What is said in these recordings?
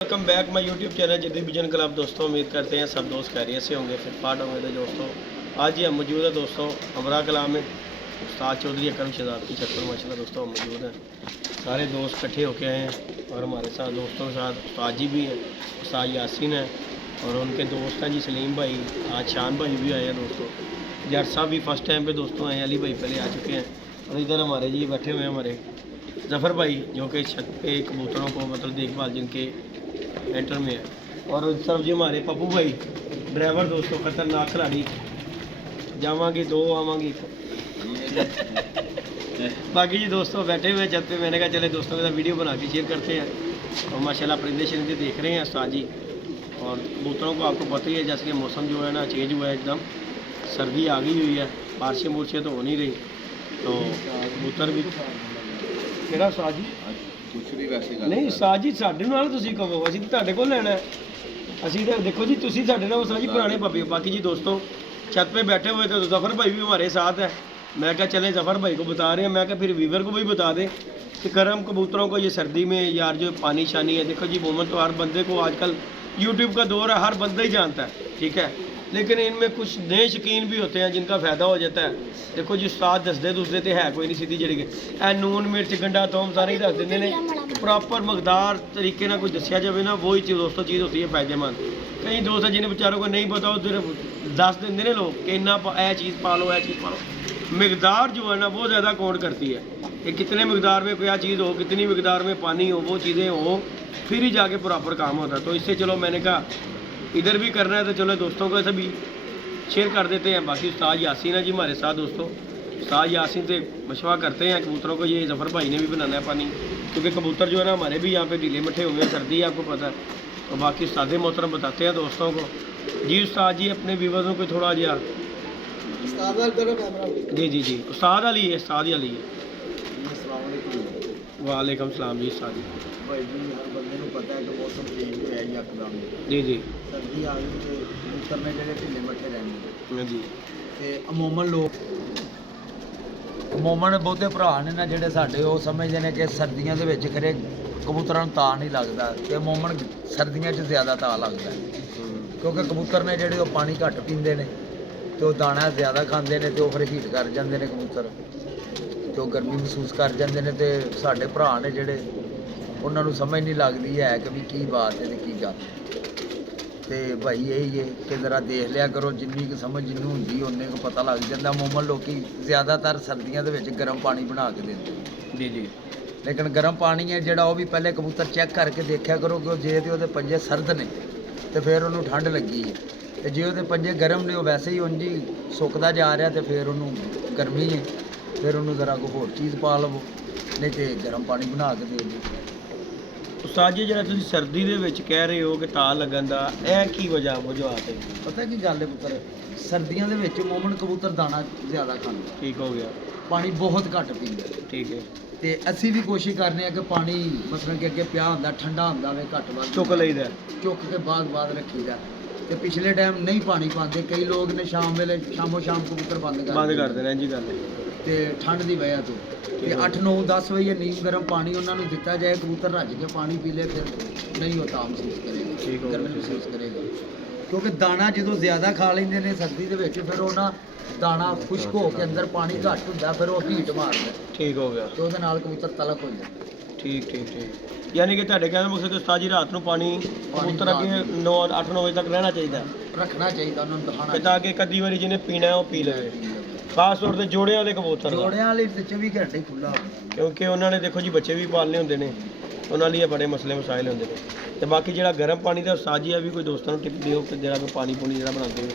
Welcome back my YouTube channel जदीद vision club. दोस्तों उम्मीद करते हैं सब दोस्त खैरियत से होंगे, फिर पार्ट होंगे। तो दोस्तों आज ही हम मौजूद है दोस्तों अमरा कला में उस्ताद चौधरी अकरम शहजाद की छत पर माशाल्लाह दोस्तों हम मौजूद हैं। सारे दोस्त इकट्ठे होके आए हैं और हमारे साथ दोस्तों के साथ उस्ताद जी भी हैं, उस्ताद यासीन है और उनके दोस्त हैं जी सलीम भाई, आज शान भाई भी आए हैं दोस्तों। जट साहब भी फर्स्ट टाइम पे दोस्तों आए हैं, अली भाई पहले आ चुके हैं और इधर हमारे जी बैठे हुए हैं हमारे जफ़र भाई जो कि छत पे कबूतरों को मतलब देखभाल जिनके एंटर में है। और उस तरफ जी हमारे पप्पू भाई ड्राइवर दोस्तों खतरनाक खिलाड़ी, जावांगे दो आवांगे बाकी जी दोस्तों बैठे हुए छत पे। मैंने कहा चले दोस्तों के साथ वीडियो बना के शेयर करते हैं। और माशाल्लाह परिंदे शरिंदे देख रहे हैं उस्ताद जी। और कबूतरों को आपको पता ही है जैसे कि मौसम जो है ना चेंज हुआ है, एकदम सर्दी आ गई हुई है, बारिशें बुरशें तो हो नहीं रही, तो कबूतर भी ਕਿਹੜਾ ਉਸਤਾਦ ਜੀ ਕੁਛ ਵੀ ਵੈਸੇ ਗੱਲ ਨਹੀਂ ਉਸਤਾਦ ਜੀ ਸਾਡੇ ਨਾਲ ਤੁਸੀਂ ਕਹੋ, ਅਸੀਂ ਤਾਂ ਤੁਹਾਡੇ ਕੋਲ ਲੈਣਾ ਹੈ। ਅਸੀਂ ਤਾਂ देखो जी ਤੁਸੀਂ ਸਾਡੇ ਨਾਲ ਉਸਤਾਦ जी पुराने पपी। बाकी जी दोस्तों छत पे बैठे हुए थे तो जफ़र भाई भी हमारे साथ है। मैं क्या चले जफ़र भाई को बता रहे हैं, मैं क्या फिर वीवर को भी बता दें कि गर्म कबूतरों को ये सर्दी में यार जो पानी शानी है। देखो जी मोमन तो हर बंदे को आजकल यूट्यूब का दौर है, हर बंदा ही जानता है, ठीक है, लेकिन इनमें कुछ नए शौकीन भी होते हैं जिनका फ़ायदा हो जाता है। देखो जी उस्ताद दसदे दुसदे तो है कोई नहीं, सीधी जड़ी ए नून मिर्च गंडा थोम सारे ही दस देंगे ने, प्रॉपर मकदार तरीके ना कुछ दसिया जाए ना, वही चीज़ दोस्तों चीज़ होती है फ़ायदेमंद। कई दोस्त हैं जिन्हें बेचारों को नहीं पता, उधर दस देंगे ने लोग कि इन्ना ए चीज़ पा लो, ए चीज़ पा लो। मकदार जो है ना वो ज़्यादा काउंट करती है कि कितने मकदार में क्या चीज़ हो, कितनी मकदार में पानी हो, वो चीज़ें हो, फिर ही जाके प्रॉपर काम होता है। तो इससे चलो मैंने कहा इधर भी करना है तो चलो दोस्तों को ऐसा भी शेयर कर देते हैं। बाकी उस्ताद यासीन है जी हमारे साथ दोस्तों। उस्ताद यासीन से मशवरा करते हैं कबूतरों को, ये जफ़र भाई ने भी बनाना है पानी, क्योंकि कबूतर जो है ना हमारे भी यहाँ पे ढीले मठे हुए हैं, सर्दी है आपको पता है। तो बाकी उस्ताद मोहतरम बताते हैं दोस्तों को। जी उस्ताद जी अपने व्यूअर्स को थोड़ा जिया जी जी जी उस्ताद अली है, उस्ताद अली है। वालेकुम सलाम जी उस्ताद जी। ਭਾਈ ਜੀ ਹਰ ਬੰਦੇ ਨੂੰ ਪਤਾ ਹੈ ਕਿ ਮੌਸਮ ਚੇਂਜ ਹੋਇਆ ਯਕਦਮ जी जी ਸਰਦੀ ਆ ਗਈ ਤੇ ਕਬੂਤਰ ਨੇ ਜਿਹੜੇ ਢਿੱਲੇ ਮੱਠੇ ਰਹਿੰਦੇ जी ਤੇ ਅਮੂਮਨ ਲੋਕ ਅਮੂਮਨ ਬਹੁਤੇ ਭਰਾ ਨੇ ਨਾ ਜਿਹੜੇ ਸਾਡੇ ਉਹ ਸਮਝਦੇ ਨੇ ਕਿ ਸਰਦੀਆਂ ਦੇ ਵਿੱਚ ਖਰੇ ਕਬੂਤਰਾਂ ਨੂੰ ਤਾਂ ਨਹੀਂ ਲੱਗਦਾ, ਤੇ ਅਮੂਮਨ ਸਰਦੀਆਂ 'ਚ ਜ਼ਿਆਦਾ ਤਾਂ ਲੱਗਦਾ ਕਿਉਂਕਿ ਕਬੂਤਰ ਨੇ ਜਿਹੜੇ ਉਹ ਪਾਣੀ ਘੱਟ ਪੀਂਦੇ ਨੇ ਤੇ ਉਹ ਦਾਣਾ ਜ਼ਿਆਦਾ ਖਾਂਦੇ ਨੇ ਤੇ ਉਹ ਫਿਰ ਹੀਟ ਕਰ ਜਾਂਦੇ ਨੇ ਕਬੂਤਰ, ਤੇ ਉਹ ਗਰਮੀ ਮਹਿਸੂਸ ਕਰ ਜਾਂਦੇ ਨੇ। ਤੇ ਸਾਡੇ ਭਰਾ ਨੇ ਜਿਹੜੇ ਉਹਨਾਂ ਨੂੰ ਸਮਝ ਨਹੀਂ ਲੱਗਦੀ ਹੈ ਕਿ ਵੀ ਕੀ ਬਾਤ ਹੈ ਤੇ ਕੀ ਗੱਲ। ਤੇ ਭਾਈ ਇਹੀ ਹੈ ਕਿ ਜ਼ਰਾ ਦੇਖ ਲਿਆ ਕਰੋ, ਜਿੰਨੀ ਕੁ ਸਮਝ ਜਿਹਨੂੰ ਹੁੰਦੀ ਉਹਨੇ ਕੁ ਪਤਾ ਲੱਗ ਜਾਂਦਾ। ਅਮੂਮਨ ਲੋਕੀ ਜ਼ਿਆਦਾਤਰ ਸਰਦੀਆਂ ਦੇ ਵਿੱਚ ਗਰਮ ਪਾਣੀ ਬਣਾ ਕੇ ਦਿੰਦੇ जी जी ਲੇਕਿਨ ਗਰਮ ਪਾਣੀ ਹੈ ਜਿਹੜਾ ਉਹ ਵੀ ਪਹਿਲੇ ਕਬੂਤਰ ਚੈੱਕ ਕਰਕੇ ਦੇਖਿਆ ਕਰੋ ਕਿ ਜੇ ਤੇ ਉਹਦੇ ਪੰਜੇ ਸਰਦ ਨੇ ਤੇ ਫਿਰ ਉਹਨੂੰ ਠੰਡ ਲੱਗੀ ਹੈ, ਤੇ ਜੇ ਉਹਦੇ ਪੰਜੇ ਗਰਮ ਨੇ ਉਹ ਵੈਸੇ ਹੀ ਉਂਝ ਹੀ ਸੁੱਕਦਾ ਜਾ ਰਿਹਾ ਤੇ ਫਿਰ ਉਹਨੂੰ ਗਰਮੀ ਹੈ, ਫਿਰ ਉਹਨੂੰ ਜ਼ਰਾ ਕੋਈ ਹੋਰ ਚੀਜ਼ ਪਾ ਲਵੋ, ਨਹੀਂ ਤੇ ਗਰਮ ਪਾਣੀ ਬਣਾ ਕੇ ਦਿਓ ਜੀ। ਉਸਤਾਦ ਜੀ ਜਿਹੜਾ ਤੁਸੀਂ ਸਰਦੀ ਦੇ ਵਿੱਚ ਕਹਿ ਰਹੇ ਹੋ ਕਿ ਤਾਲ ਲੱਗਣ ਦਾ, ਇਹ ਕੀ ਵਜ੍ਹਾ ਹੈ? ਪਤਾ ਕੀ ਗੱਲ ਹੈ ਪੁੱਤਰ, ਸਰਦੀਆਂ ਦੇ ਵਿੱਚ ਮੋਮਨ ਕਬੂਤਰ ਦਾਣਾ ਜ਼ਿਆਦਾ ਖਾਂਦਾ, ਠੀਕ ਹੋ ਗਿਆ, ਪਾਣੀ ਬਹੁਤ ਘੱਟ ਪੀਂਦਾ, ਠੀਕ ਹੈ। ਤੇ ਅਸੀਂ ਵੀ ਕੋਸ਼ਿਸ਼ ਕਰਨੇ ਆ ਕਿ ਪਾਣੀ ਮਤਲਬ ਕਿ ਅੱਗੇ ਪਿਆ ਹੁੰਦਾ ਠੰਡਾ ਹੁੰਦਾ ਵੇ ਘੱਟ ਵੱਧ ਚੁੱਕ ਲਈਦਾ, ਚੁੱਕ ਕੇ ਬਾਅਦ ਰੱਖੀਦਾ। ਤੇ ਪਿਛਲੇ ਟਾਈਮ ਨਹੀਂ ਪਾਣੀ ਪਾਉਂਦੇ, ਕਈ ਲੋਕ ਨੇ ਸ਼ਾਮ ਵੇਲੇ ਸ਼ਾਮ ਕਬੂਤਰ ਬੰਦ ਕਰ ਦੇਣਾ ਜੀ ਗੱਲ ਤੇ ਠੰਡ ਦੀ ਵਜ੍ਹਾ ਤੋਂ। ਤੇ 8 9 10 ਵਜੇ ਨੀਮ ਗਰਮ ਪਾਣੀ ਉਹਨਾਂ ਨੂੰ ਦਿੱਤਾ ਜਾਏ, ਕਬੂਤਰ ਰੱਜ ਕੇ ਪਾਣੀ ਪੀ ਲੇ, ਫਿਰ ਨਹੀਂ ਉਹ ਤਾਂ ਮਹਿਸੂਸ ਕਰੇਗਾ, ਗਰਮੀ ਮਹਿਸੂਸ ਕਰੇਗਾ। ਕਿਉਂਕਿ ਦਾਣਾ ਜਦੋਂ ਜ਼ਿਆਦਾ ਖਾ ਲੈਂਦੇ ਨੇ ਸਰਦੀ ਦੇ ਵਿੱਚ, ਫਿਰ ਉਹ ਨਾ ਦਾਣਾ ਖੁਸ਼ਕ ਹੋ ਕੇ ਅੰਦਰ ਪਾਣੀ ਘੱਟ ਹੁੰਦਾ, ਫਿਰ ਉਹ ਹੀਟ ਮਾਰਦਾ, ਠੀਕ ਹੋ ਗਿਆ, ਤੇ ਉਹਦੇ ਨਾਲ ਕਬੂਤਰ ਤਲਕ ਹੋ ਜਾਂਦਾ। ਠੀਕ ਯਾਨੀ ਕਿ ਤੁਹਾਡੇ ਕਹਿਣ ਦਾ ਮਕਸਦ ਉਸਤਾਦ ਜੀ ਰਾਤ ਨੂੰ ਪਾਣੀ ਕਬੂਤਰ ਅੱਗੇ 9 8 9 ਵਜੇ ਤੱਕ ਰਹਿਣਾ ਚਾਹੀਦਾ, ਰੱਖਣਾ ਚਾਹੀਦਾ ਉਹਨਾਂ ਨੂੰ ਦਿਖਾਉਣਾ, ਤਾਂ ਕਿ ਕਦੀ ਵਾਰੀ ਜਿਹਨੇ ਪੀਣਾ ਉਹ ਪੀ ਲਵੇ। ਖਾਸ ਤੌਰ ਤੇ ਜੋੜਿਆਂ ਵਾਲੇ ਕਬੂਤਰ, ਜੋੜਿਆਂ ਵਾਲੇ 24 ਘੰਟੇ ਹੀ ਖੁੱਲਾ, ਕਿਉਂਕਿ ਉਹਨਾਂ ਨੇ ਦੇਖੋ ਜੀ ਬੱਚੇ ਵੀ ਪਾਲਨੇ ਹੁੰਦੇ ਨੇ, ਉਹਨਾਂ ਲਈ ਇਹ ਬੜੇ ਮਸਲੇ ਮਸਾਇਲ ਹੁੰਦੇ ਨੇ। ਤੇ ਬਾਕੀ ਜਿਹੜਾ ਗਰਮ ਪਾਣੀ ਦਾ ਉਸਤਾਦ ਜੀ ਆ ਵੀ ਕੋਈ ਦੋਸਤਾਂ ਨੂੰ ਟਿਪ ਦਿਓ ਕਿ ਜਿਹੜਾ ਕੋਈ ਪਾਣੀ ਪੂਣੀ ਜਿਹੜਾ ਬਣਾਉਂਦੇ ਹੋ।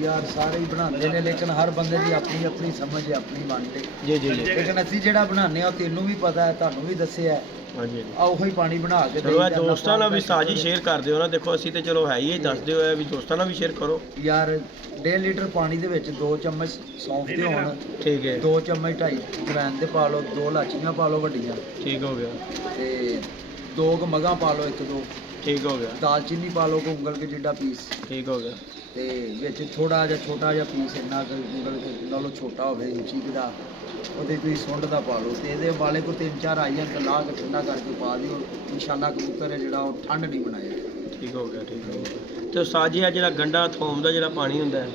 ਯਾਰ ਸਾਰੇ ਹੀ ਬਣਾਉਂਦੇ ਨੇ, ਲੇਕਿਨ ਹਰ ਬੰਦੇ ਦੀ ਆਪਣੀ ਆਪਣੀ ਸਮਝ ਹੈ, ਆਪਣੀ ਮੰਨਦੇ। ਜੀ ਜੀ ਜੀ ਲੇਕਿਨ ਅਸੀਂ ਜਿਹੜਾ ਬਣਾਉਂਦੇ ਆ ਤੈਨੂੰ ਵੀ ਪਤਾ ਹੈ, ਤੁਹਾਨੂੰ ਵੀ ਦੱਸਿਆ ਹੈ, ਹਾਂਜੀ ਆ ਉਹੀ ਪਾਣੀ ਬਣਾ ਕੇ ਚਲੋ ਇਹ ਦੋਸਤਾਂ ਨਾਲ ਵੀ ਉਸਤਾਦ ਜੀ ਸ਼ੇਅਰ ਕਰ ਦਿਓ ਨਾ। ਦੇਖੋ ਅਸੀਂ ਤੇ ਚਲੋ ਹੈ ਹੀ ਇਹ ਦੱਸ ਦਿਓ, ਇਹ ਵੀ ਦੋਸਤਾਂ ਨਾਲ ਵੀ ਸ਼ੇਅਰ ਕਰੋ। ਯਾਰ 1.5 ਲੀਟਰ ਪਾਣੀ ਦੇ ਵਿੱਚ 2 ਚਮਚ ਸੌਂਫ ਦੇ ਹੋਣ, ਠੀਕ ਹੈ, 2 ਚਮਚ 2.5 ਜਵੈਨ ਦੇ ਪਾ ਲਓ, 2 ਲਾਚੀਆਂ ਪਾ ਲਓ ਵੱਡੀਆਂ, ਠੀਕ ਹੋ ਗਿਆ, ਤੇ 2 ਮਗਾਂ ਪਾ ਲਓ, 1 2 ਠੀਕ ਹੋ ਗਿਆ, ਦਾਲਚੀਨੀ ਪਾ ਲਓ, ਉਂਗਲ ਕੇ ਜਿੱਡਾ ਪੀਸ, ਠੀਕ ਹੋ ਗਿਆ, ਤੇ ਵਿੱਚ ਥੋੜਾ ਜਿਹਾ ਪੀਸ ਇੰਨਾ ਕੁ ਉਂਗਲ ਨਾਲੋਂ ਛੋਟਾ ਹੋਵੇ ਚੀਕ ਦਾ, ਉਹਦੇ ਤੁਸੀਂ ਸੁੰਡ ਦਾ ਪਾ ਲਓ ਤੇ ਇਹਦੇ ਵਾਲੇ ਕੋ 3-4 ਆਈ ਜਾਣ, ਲਾ ਕੇ ਠੰਡਾ ਕਰਕੇ ਪਾ ਦਿਓ। ਇਨਸ਼ਾਅੱਲਾ ਕਬੂਤਰ ਹੈ ਜਿਹੜਾ ਉਹ ਠੰਡ ਨਹੀਂ ਬਣਾਏਗਾ। ਠੀਕ ਹੋ ਗਿਆ, ਠੀਕ ਹੋ ਗਿਆ। ਤੇ ਉਸਤਾਦ ਜੀ ਆ ਜਿਹੜਾ ਗੰਡਾ ਥੋਮ ਦਾ ਜਿਹੜਾ ਪਾਣੀ ਹੁੰਦਾ ਹੈ,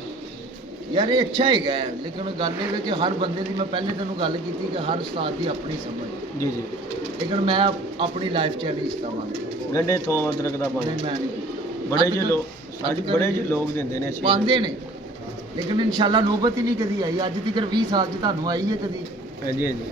ਯਾਰ ਇਹ ਅੱਛਾ ਹੈਗਾ ਹੈ, ਲੇਕਿਨ ਗੱਲ ਇਹ ਹੈ ਕਿ ਹਰ ਬੰਦੇ ਦੀ, ਮੈਂ ਪਹਿਲੇ ਤੈਨੂੰ ਗੱਲ ਕੀਤੀ ਕਿ ਹਰ ਉਸਤਾਦ ਦੀ ਆਪਣੀ ਸਮਝ, ਜੀ ਜੀ, ਲੇਕਿਨ ਮੈਂ ਆਪਣੀ ਲਾਈਫ 'ਚ ਨਹੀਂ ਇਸਤੇਮਾਲ ਕੀਤਾ। ਗੰਡੇ ਥੋਮ ਅਦਰਕ ਦਾ ਪਾਣੀ ਨਹੀਂ, ਮੈਂ ਨਹੀਂ ਬੜੇ ਜਿਹੇ ਲੋਕ, ਅੱਜ ਬੜੇ ਜਿਹੇ ਲੋਕ ਦਿੰਦੇ ਨੇ ਅਸੀਂ ਪਾਉਂਦੇ ਨੇ, ਲੇਕਿਨ ਇਨਸ਼ਾਅੱਲਾ ਨੌਬਤ ਹੀ ਨਹੀਂ ਕਦੀ ਆਈ। ਅੱਜ ਤੱਕ 20 ਸਾਲ 'ਚ ਤੁਹਾਨੂੰ ਆਈ ਹੈ ਕਦੀ? ਹਾਂਜੀ ਹਾਂਜੀ।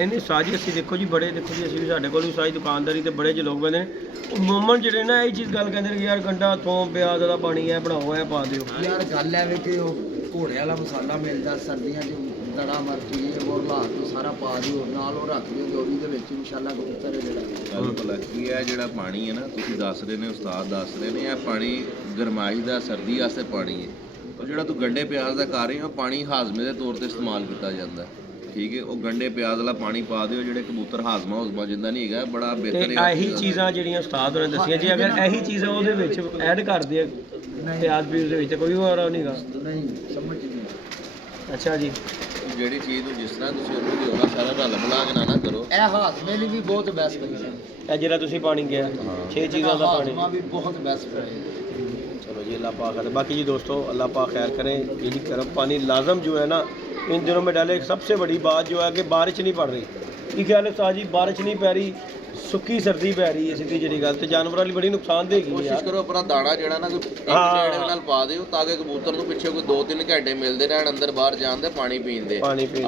ਨਹੀਂ ਸਾਜੀ ਅਸੀਂ ਦੇਖੋ ਜੀ, ਬੜੇ ਦੇਖੋ ਜੀ, ਅਸੀਂ ਵੀ ਸਾਡੇ ਕੋਲ ਵੀ ਸਾਰੀ ਦੁਕਾਨਦਾਰੀ ਤੇ ਬੜੇ ਜਿਹੇ ਲੋਕ ਬੰਦੇ ਨੇ, ਉਹ ਮੂਮਨ ਜਿਹੜੇ ਨਾ ਇਹ ਚੀਜ਼ ਗੱਲ ਕਹਿੰਦੇ ਨੇ ਕਿ ਯਾਰ ਗੰਡਾ ਥੋਮ ਪਿਆਜ਼ ਦਾ ਪਾਣੀ ਹੈ ਬਣਾਓ, ਇਹ ਪਾ ਦਿਓ। ਯਾਰ ਗੱਲ ਹੈ ਵੇ ਕਿ ਉਹ ਘੋੜੇ ਵਾਲਾ ਮਸਾਲਾ ਮਿਲਦਾ ਸਰਦੀਆਂ 'ਚ, ਦੜਾ ਮਰਚੀ ਉਹ ਲਾ ਕੇ ਸਾਰਾ ਪਾ ਦਿਓ, ਨਾਲ ਉਹ ਰੱਖ ਦਿਓ ਜੋੜੀ ਦੇ ਵਿੱਚ, ਇਨਸ਼ਾਅੱਲਾ ਕਬੂਤਰ ਹੈ ਜਿਹੜਾ। ਗੱਲ ਭਲਾ ਕੀ ਹੈ, ਜਿਹੜਾ ਪਾਣੀ ਹੈ ਨਾ ਤੁਸੀਂ ਦੱਸ ਰਹੇ ਨੇ, ਉਸਤਾਦ ਦੱਸ ਰਹੇ ਨੇ, ਇਹ ਪਾਣੀ ਗਰਮਾਈ ਦਾ, ਸਰਦੀ ਵਾਸਤੇ ਪਾਣੀ ਹੈ। ਉਹ ਜਿਹੜਾ ਤੂੰ ਗੰਡੇ ਪਿਆਜ਼ ਦਾ ਕਰ ਰਹੀ ਹੈ, ਉਹ ਪਾਣੀ ਹਾਜ਼ਮੇ ਦੇ ਤੌਰ ਤੇ ਇਸਤੇਮਾਲ ਕੀਤਾ ਜਾਂਦਾ, ਠੀਕ ਹੈ। ਉਹ ਗੰਡੇ ਪਿਆਜ਼ ਵਾਲਾ ਪਾਣੀ ਪਾ ਦਿਓ, ਜਿਹੜੇ ਕਬੂਤਰ ਹਾਜ਼ਮਾ ਜਿੰਦਾ ਨਹੀਂ ਹੈਗਾ, ਬੜਾ ਤੇ ਬਿਹਤਰ ਹੈ। ਇਹੀ ਚੀਜ਼ਾਂ ਜਿਹੜੀਆਂ ਉਸਤਾਦ ਹੋਰਾਂ ਨੇ ਦੱਸੀਆਂ, ਜੇ ਅਗਰ ਇਹੀ ਚੀਜ਼ਾਂ ਉਹਦੇ ਵਿੱਚ ਐਡ ਕਰ ਦਿਆ ਪਿਆਜ਼ ਪੀਜ਼ ਦੇ ਵਿੱਚ, ਕੋਈ ਹੋਰ ਉਹ ਨਹੀਂਗਾ। ਨਹੀਂ ਸਮਝ ਨਹੀਂ। ਅੱਛਾ ਜੀ, ਜਿਹੜੀ ਚੀਜ਼ ਨੂੰ ਜਿਸ ਤਰ੍ਹਾਂ ਤੁਸੀਂ ਉਹਨੂੰ ਦਿਓਣਾ, ਸਾਰਾ ਰਲ ਮਿਲਾ ਕੇ ਨਾ ਕਰੋ। ਇਹ ਹਾਜ਼ਮੇ ਲਈ ਵੀ ਬਹੁਤ ਬੈਸਟ ਹੈ। ਇਹ ਜਿਹੜਾ ਤੁਸੀਂ ਪਾਣੀ ਗਿਆ 6 ਚੀਜ਼ਾਂ ਦਾ ਪਾਣੀ, ਹਾਜ਼ਮਾ ਵੀ ਬਹੁਤ ਬੈਸਟ ਹੈ। चलो जी, अल्लाह पाक है। बाकी जी दोस्तों, अल्लाह पाक खैर करें। यही गर्म पानी लाजम जो है ना इन दिनों में डाले। सबसे बड़ी बात जो है कि बारिश नहीं पड़ रही, की ख्याल है साजी, बारिश नहीं पै रही, ਸੁੱਕੀ ਸਰਦੀ ਪੈ ਰਹੀ ਹੈ, ਸਿੱਧੀ ਜਿਹੜੀ ਗੱਲ ਤੇ ਜਾਨਵਰਾਂ ਲਈ ਬੜੀ ਨੁਕਸਾਨ ਦੇਗੀ। ਕੋਸ਼ਿਸ਼ ਕਰੋ ਆਪਣਾ ਦਾਣਾ ਜਿਹੜਾ ਨਾ ਕੋਈ ਡੇਢ ਨਾਲ ਪਾ ਦਿਓ, ਤਾਂ ਕਿ ਕਬੂਤਰ ਨੂੰ ਪਿੱਛੇ ਕੋਈ 2-3 ਘੰਟੇ ਮਿਲਦੇ ਰਹਿਣ ਅੰਦਰ ਬਾਹਰ ਜਾਣ ਦੇ, ਪਾਣੀ ਪੀਣ ਦੇ।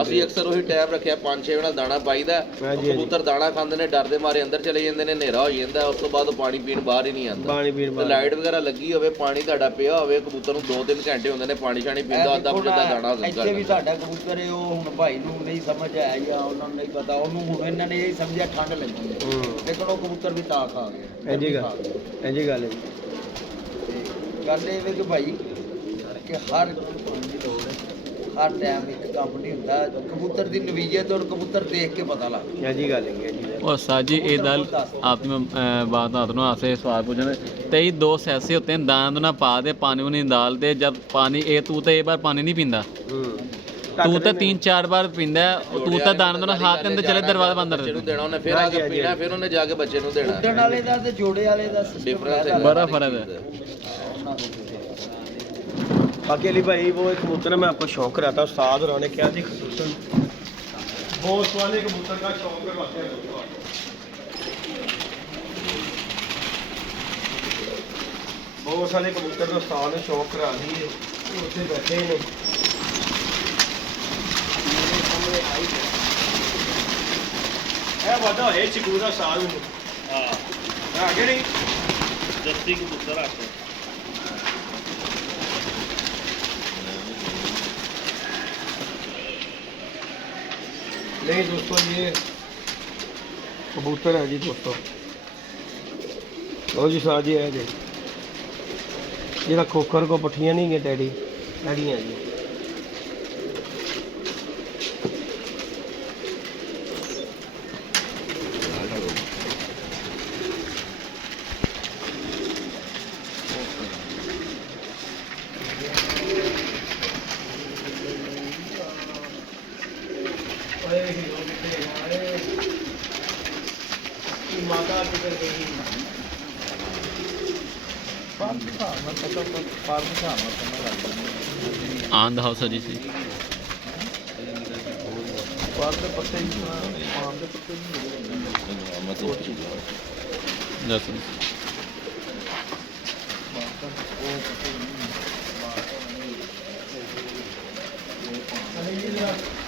ਅਸੀਂ ਅਕਸਰ ਉਹੀ ਟਾਈਮ ਰੱਖਿਆ 5-6 ਨਾਲ ਦਾਣਾ ਪਾਈਦਾ, ਕਬੂਤਰ ਦਾਣਾ ਖਾਂਦੇ ਨੇ, ਡਰਦੇ ਮਾਰੇ ਅੰਦਰ ਚਲੇ ਜਾਂਦੇ ਨੇ, ਹਨੇਰਾ ਹੋ ਜਾਂਦਾ, ਉਸ ਤੋਂ ਬਾਅਦ ਉਹ ਪਾਣੀ ਪੀਣ ਬਾਹਰ ਹੀ ਨਹੀਂ ਆਉਂਦਾ। ਤੇ ਲਾਈਟ ਵਗੈਰਾ ਲੱਗੀ ਹੋਵੇ, ਪਾਣੀ ਤੁਹਾਡਾ ਪਿਆ ਹੋਵੇ, ਕਬੂਤਰ ਨੂੰ 2-3 ਘੰਟੇ ਹੁੰਦੇ ਨੇ ਪਾਣੀ ਛਾਣੀ ਪੀਂਦਾ, ਅੱਧਾ ਫੁੱਟ ਦਾ ਦਾਣਾ ਹੁੰਦਾ। ਇੱਥੇ ਵੀ ਸਾਡਾ ਕਬੂਤਰ ਹੈ, ਉਹ ਹੁਣ ਭਾਈ ਨੂੰ ਨਹੀਂ ਸਮਝ ਆਇਆ ਜਾਂ ਉਹਨਾਂ ਨੂੰ ਨਹੀਂ ਪਤਾ, ਉਹਨੂੰ ਹੁਣ ਇਹਨਾਂ ਨੇ ਇਹ ਸਮਝਿਆ ਠੰਡ ਲੱਗੀ ਹੈ, ਲੇਕਿਨ ਉਹ ਕਬੂਤਰ ਵੀ ਤਾਂ ਖਾ ਗਿਆ। ਇੰਜੀ ਗੱਲ ਹੈ ਜੀ। ਗੱਲ ਇਹ ਹੈ ਕਿ ਭਾਈ ਕਿ ਹਰ ਟਾਈਮ ਇੱਕ ਕੰਮ ਨਹੀਂ ਹੁੰਦਾ, कबूतर ਦੀ नवीयत और कबूतर देख के पता लगता है। जी ਗੱਲ ਹੈ ਜੀ। और साजी ये दाल आप में बात आता हूँ आपसे सवाल पूछना, तो ये 2 ऐसे होते हैं, दाना ना पा दे, पानी में नहीं डाल दे, जब पानी तू तो एक बार पानी नहीं पींदा, तू तो 3-4 बार पींदा है, तू तो दाना ना हाथ के अंदर चले, दरवाजा बंद कर ਦੇਣਾ ਉਹਨੇ, ਫਿਰ ਆ ਕੇ ਪੀਣਾ, ਫਿਰ ਉਹਨੇ ਜਾ ਕੇ ਬੱਚੇ ਨੂੰ ਦੇਣਾ। ਉੱਡਣ ਵਾਲੇ ਦਾ ਤੇ ਜੋੜੇ ਵਾਲੇ ਦਾ डिफरेंस है, बड़ा फर्क है। बाकी अली भाई वो एक कबूतर मैं आपको शौक कराता हूँ, उस्ताद और ने क्या जी कबूतर बहुत वाले कबूतर का शौक करवाते हैं। बहुत सारे कबूतर का उस्ताद ने शौक करा दिए, उत्थे बैठे ने वादा है चिकू का साल आगे नहीं दस्ती कबूतर आते नहीं दोस्तों, ये कबूतर है जी दोस्तों। लो जी साजी है जी, जरा खोखर को पट्ठियाँ नहीं गए डैडी डैडी है जी। माता किधर गई? ऑन द हाउस जी सी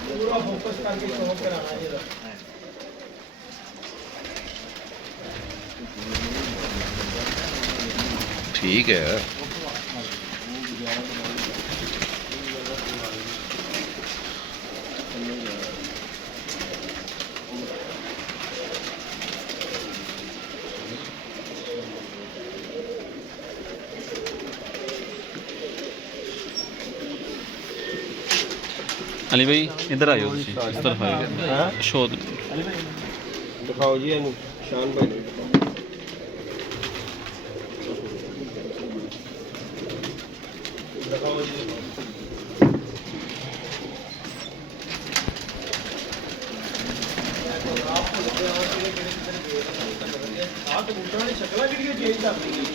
पूरा फोकस करके शौक कराना है। ठीक है। अली भाई इधर आइयो, इस तरफ आइयो, शो दिखाओ जी इन्हू शान भाई दिखाओ। ਆਹ ਕਬੂਤਰਾਂ ਦੀ ਸ਼ਕਲਾਂ ਜਿਹੜੀਆਂ ਚੇਂਜ ਕਰ ਦਿੰਦੀਆਂ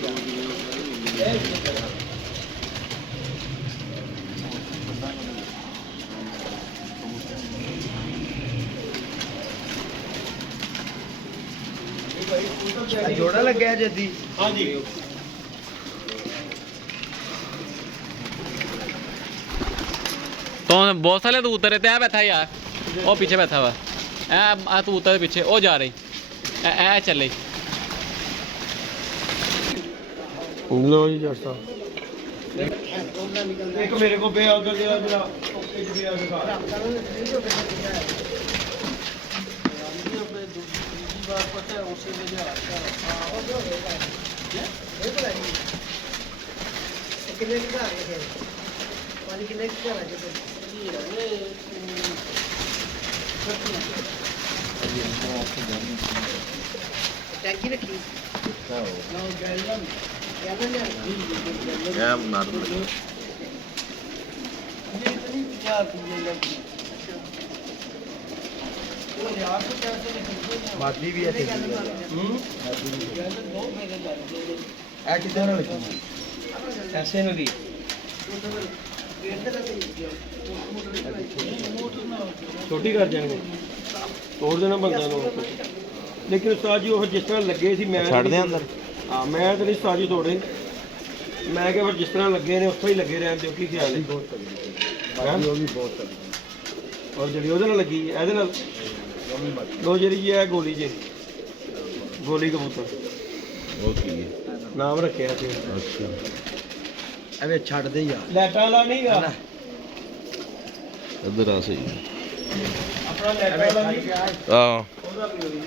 ਜੋੜਾ ਲੱਗਿਆ ਜੱਦੀ ਹਾਂਜੀ तो बहुत सारे तो उतरे थे बैठा यार वो पीछे बैठा हुआ है तू उतर पीछे वो जा रही ए चले ਲੋ ਜੀ ਜੱਟ ਸਾਹਿਬ ਇੱਕ ਮੇਰੇ ਕੋ ਪਿਆ ਉਧਰ ਜਿਹੜਾ ਜਿਹੜਾ ਓਕੇ ਜੀ ਪਿਆ ਦਿਖਾ ਕਿੰਨੇ ਕੀ ਘਰ ਹੈ ਪਾਣੀ ਕਿੰਨੇ ਕੀ ਘਰ ਹੈ ਟੈਂਕੀ ਰੱਖੀ ਬਾਦੀ ਵੀ ਇੱਥੇ ਇਹ ਕਿੱਥੇ ਨਾਲ ਲੱਗੀ ਐਸੇ ਨੂੰ ਦੀ ਛੋਟੀ ਕਰ ਜਾਣਗੇ ਤੋੜ ਦੇਣਾ ਬੰਦਾ ਨੂੰ ਲੇਕਿਨ ਉਸਤਾਦ ਜੀ ਉਹ ਜਿਸ ਤਰ੍ਹਾਂ ਲੱਗੇ ਸੀ ਮੈਂ ਛੱਡ ਦੇ ਅੰਦਰ ਹਾਂ ਮੈਂ ਤਾਂ ਨਹੀਂ ਉਸਤਾਦ ਜੀ ਤੋੜੇ ਮੈਂ ਕਿਹਾ ਫਿਰ ਜਿਸ ਤਰ੍ਹਾਂ ਲੱਗੇ ਨੇ ਉੱਥੋਂ ਹੀ ਲੱਗੇ ਰਹਿਣ ਦਿਓ ਕੀ ਖਿਆਲ ਹੈ ਬਾਦੀ ਉਹ ਵੀ ਬਹੁਤ ਔਰ ਜਿਹੜੀ ਉਹਦੇ ਨਾਲ ਲੱਗੀ ਇਹਦੇ ਨਾਲ ਲੋ ਜਿਹੜੀ ਜੀ ਇਹ ਗੋਲੀ ਜੀ ਗੋਲੀ ਕਬੂਤਰ ਉਹ ਕੀ ਹੈ ਨਾਮ ਰੱਖਿਆ ਸੀ ਅੱਛਾ ਐਵੇਂ ਛੱਡ ਦੇ ਯਾਰ ਲੈਟਾਂ ਵਾਲਾ ਨਹੀਂਗਾ ਇੱਧਰ ਆ ਸਹੀ ਆਪਣਾ ਲੈਟਾਂ ਵਾਲਾ ਨਹੀਂ ਆ ਉਹਦਾ ਵੀ ਹੋਈ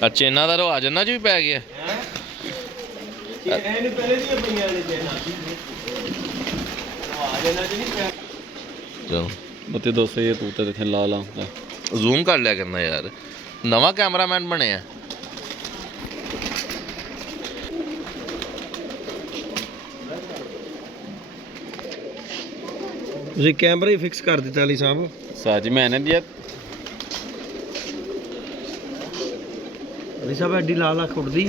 ਅੱਛਾ ਇਹਨਾਂ ਦਾ ਰਵਾਜ ਇਹਨਾਂ 'ਚ ਵੀ ਪੈ ਗਿਆ ਇਹਨੇ ਪਹਿਲੇ ਦੀਆਂ ਪਈਆਂ ਨੇ ਦੇਣਾ ਆ ਜਾਣਾ ਜੀ ਨਹੀਂ ਪਿਆ ਚਲੋ बत्ती दोस्तों ये तूते थे लाल आंख ਜ਼ੂਮ ਕਰ ਲਿਆ ਕਰਨਾ ਯਾਰ ਨਵਾਂ ਕੈਮਰਾਮੈਨ ਬਣਿਆ ਤੁਸੀਂ ਕੈਮਰਾ ਹੀ ਫਿਕਸ ਕਰ ਦਿੱਤਾ ਅਲੀ ਸਾਹਿਬ साजी मैंने दिया ਅਲੀ ਸਾਹਿਬ ਐਡੀ ਲਾਲ ਅੱਖ ਉੱਡਦੀ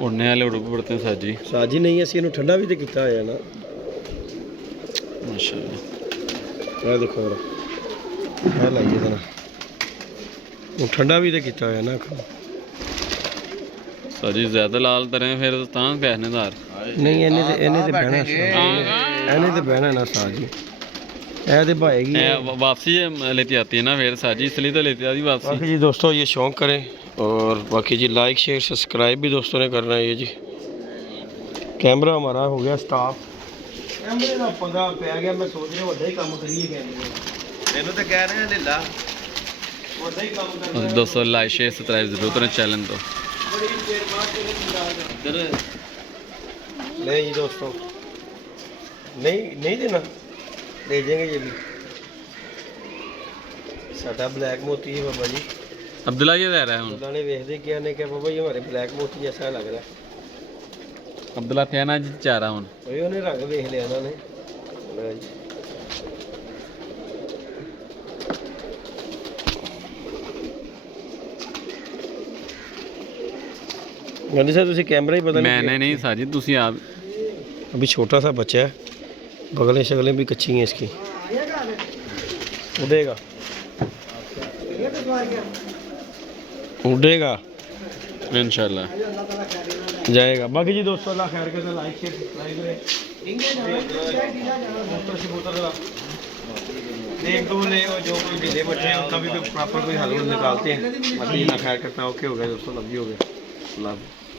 उड़ने वाले उड़ पड़ते हैं साजी ਸਾਜੀ ਨਹੀਂ ਅਸੀਂ ਇਹਨੂੰ ਠੰਡਾ ਵੀ ਤੇ ਕੀਤਾ ਹੋਇਆ ਨਾ माशाल्लाह ਇਹ ਦੇਖੋ ਇਹ ਲਾਈਏ ਜਰਾ ਉਹ ਠੰਡਾ ਵੀ ਤੇ ਕੀਤਾ ਹੋਇਆ ਨਾ ਅੱਖ ਨੂੰ। साजी ज्यादा लाल तरह फिर तां कहनेदार ਨਹੀਂ ਇਹਨੇ ਤੇ ਬਹਿਣਾ ਇਹਨੇ ਤੇ ਬਹਿਣਾ ਨਾ ਸਾਜੀ ਇਹ ਤੇ ਭਾਏਗੀ वापसी लेती आती है ना फिर साजी इसलिए तो लेती आती वापसी बाकी जी दोस्तों ये शौक करें और बाकी जी लाइक शेयर सब्सक्राइब भी दोस्तों ने करना है ये जी कैमरा हमारा हो गया स्टाफ कैमरे का पंगा पै गया मैं सोच रहा वड्डा ही काम करिए कैमरे ਤੈਨੂੰ ਤਾਂ ਕਹਿ ਰਹੇ ਨੇ ਲਾ वड्डा ही काम करना दोस्तों लाइक शेयर सब्सक्राइब जरूर करें चैनल तो बड़ी देर बाद इधर नहीं जी दोस्तों नहीं देना ले जाएंगे ये भी साडा ब्लैक मोती है बाबा जी अब्दुल्ला ये रह रहा है अब्दुल्ला ने वेख दे क्या ने क्या बाबा जी हमारे ब्लैक मोती जैसा लग रहा है अब्दुल्ला थे ना जी चाह रहा हूँ वही उन्हें रंग वेख लिया उन्होंने लो जी गांधी साहब तुझे कैमरा ही पता मैंने नहीं साजी तुसी आप अभी छोटा सा बच्चा है बगलें शगलें भी कच्ची हैं इसकी उड़ेगा उड़ेगा इंशाल्लाह जाएगा बाकी जी दोस्तों अल्लाह खैर करे लाइक शेयर सब्सक्राइब करें एक दो ले और जो कोई ढीले बच्चे हैं उनका भी प्रॉपर कोई हल निकालते हैं बाकी अल्लाह खैर करता है ओके हो गया दोस्तों लव यू हो गया अल्लाह